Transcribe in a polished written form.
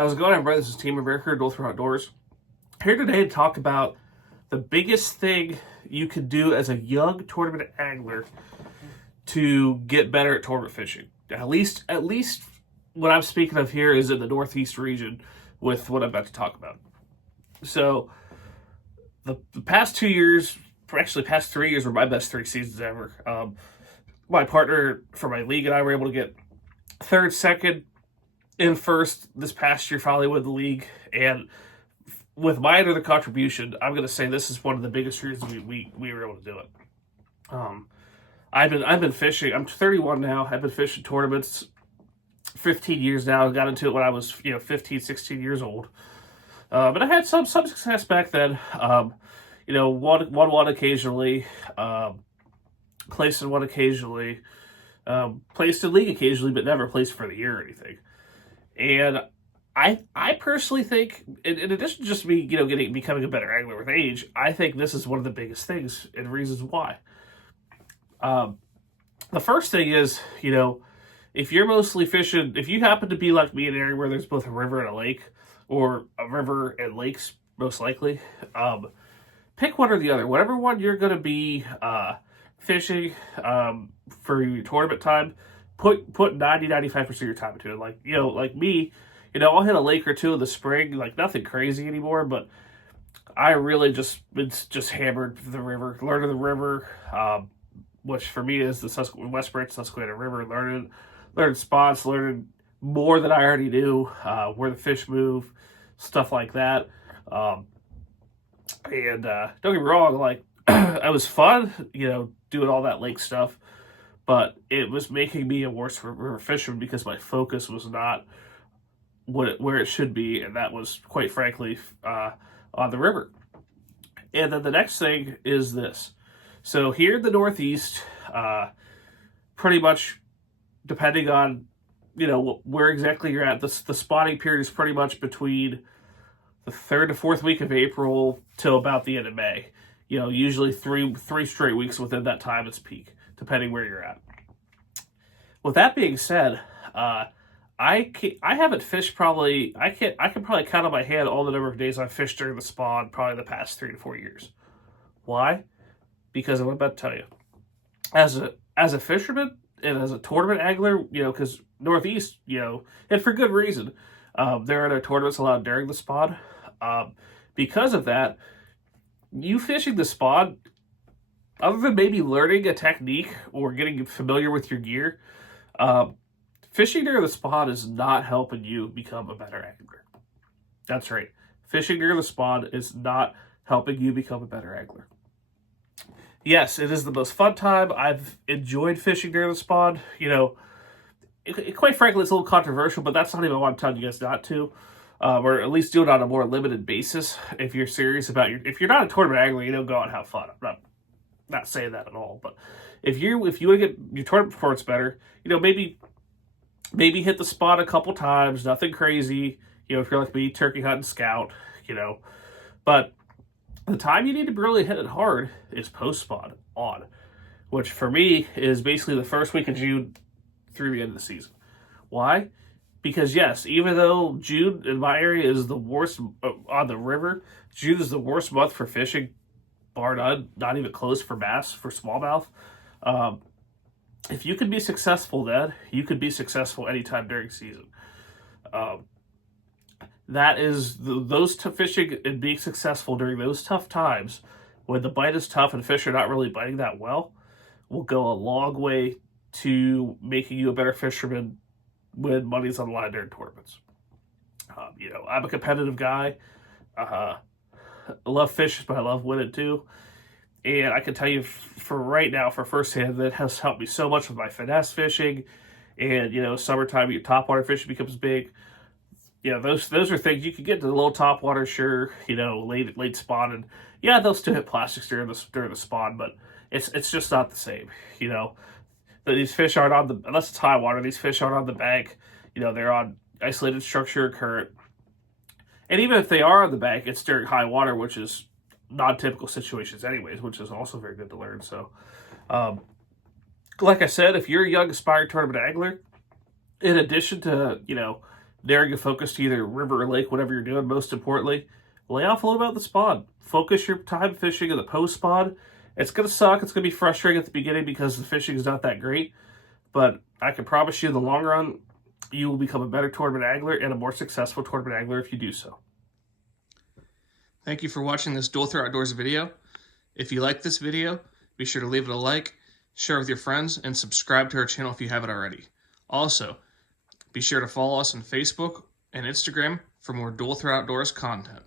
How's it going, everybody? This is Team America, Northern Outdoors. Here today to talk about the biggest thing you can do as a young tournament angler to get better at tournament fishing. At least what I'm speaking of here is in the Northeast region with what I'm about to talk about. So the past 2 years, actually past 3 years, were my best 3 seasons ever. My partner for my league and I were able to get third, second, in first this past year, finally won the league, and with my end of the contribution, I'm going to say this is one of the biggest reasons we were able to do it. I've been fishing. I'm 31 now. I've been fishing tournaments 15 years now. I got into it when I was 15, 16 years old, but I had some success back then. Won one occasionally, placed in one occasionally, placed in league occasionally, but never placed for the year or anything. And I personally think, in addition to just me, becoming a better angler with age, I think this is one of the biggest things and reasons why. The first thing is, if you're mostly fishing, if you happen to be like me in an area where there's both a river and a lake, or a river and lakes, most likely, pick one or the other. Whatever one you're going to be fishing for your tournament time, put 90-95% of your time into it. Like me, I'll hit a lake or two in the spring, like nothing crazy anymore, but I really just hammered the river, learning the river, which for me is the West Branch Susquehanna River, learning spots, learning more than I already knew, where the fish move, stuff like that. And don't get me wrong, like it was fun, doing all that lake stuff, but it was making me a worse river fisherman because my focus was not where it should be, and that was, quite frankly, on the river. And then the next thing is this. So here in the Northeast, pretty much, depending on, where exactly you're at, the spawning period is pretty much between the 3rd to 4th week of April till about the end of May. Usually three straight weeks within that time it's peak, depending where you're at. With that being said, I haven't fished probably, I can probably count on my hand all the number of days I've fished during the spawn probably the past 3 to 4 years. Why? Because I'm about to tell you. As a fisherman and as a tournament angler, because Northeast, and for good reason, there are no tournaments allowed during the spawn. Because of that, you fishing the spawn, other than maybe learning a technique or getting familiar with your gear, fishing near the spawn is not helping you become a better angler. That's right. Fishing near the spawn is not helping you become a better angler. Yes, it is the most fun time. I've enjoyed fishing near the spawn. Quite frankly, it's a little controversial, but that's not even what I'm telling you guys not to. Or at least do it on a more limited basis. If you're serious about if you're not a tournament angler, go out and have fun. I'm not saying that at all, but if you want to get your tournament performance better, maybe hit the spot a couple times, nothing crazy. If you're like me, turkey hunting, scout, but the time you need to really hit it hard is post spawn on, which for me is basically the first week of June through the end of the season. Why? Because yes, even though June in my area is the worst on the river, June is the worst month for fishing, bar none, not even close for bass, for smallmouth. If you can be successful then, you could be successful anytime during season. That is, those fishing and being successful during those tough times, when the bite is tough and fish are not really biting that well, will go a long way to making you a better fisherman when money's on the line during tournaments. I'm a competitive guy. I love fishing, but I love winning too. And I can tell you for right now, for firsthand, that has helped me so much with my finesse fishing. And, summertime, your topwater fishing becomes big. Those are things you can get to the little topwater, sure, late spawn. And yeah, they'll still hit plastics during the spawn, but it's just not the same. These fish aren't on the, unless it's high water, these fish aren't on the bank. They're on isolated structure or current. And even if they are on the bank, it's during high water, which is non-typical situations anyways, which is also very good to learn. So, like I said, if you're a young aspiring tournament angler, in addition to, narrowing your focus to either river or lake, whatever you're doing. Most importantly, lay off a little about the spawn. Focus your time fishing in the post spawn. It's going to suck. It's going to be frustrating at the beginning because the fishing is not that great. But I can promise you in the long run, you will become a better tournament angler and a more successful tournament angler if you do so. Thank you for watching this Dual Throat Outdoors video. If you like this video, be sure to leave it a like, share it with your friends, and subscribe to our channel if you haven't already. Also, be sure to follow us on Facebook and Instagram for more Dual Throat Outdoors content.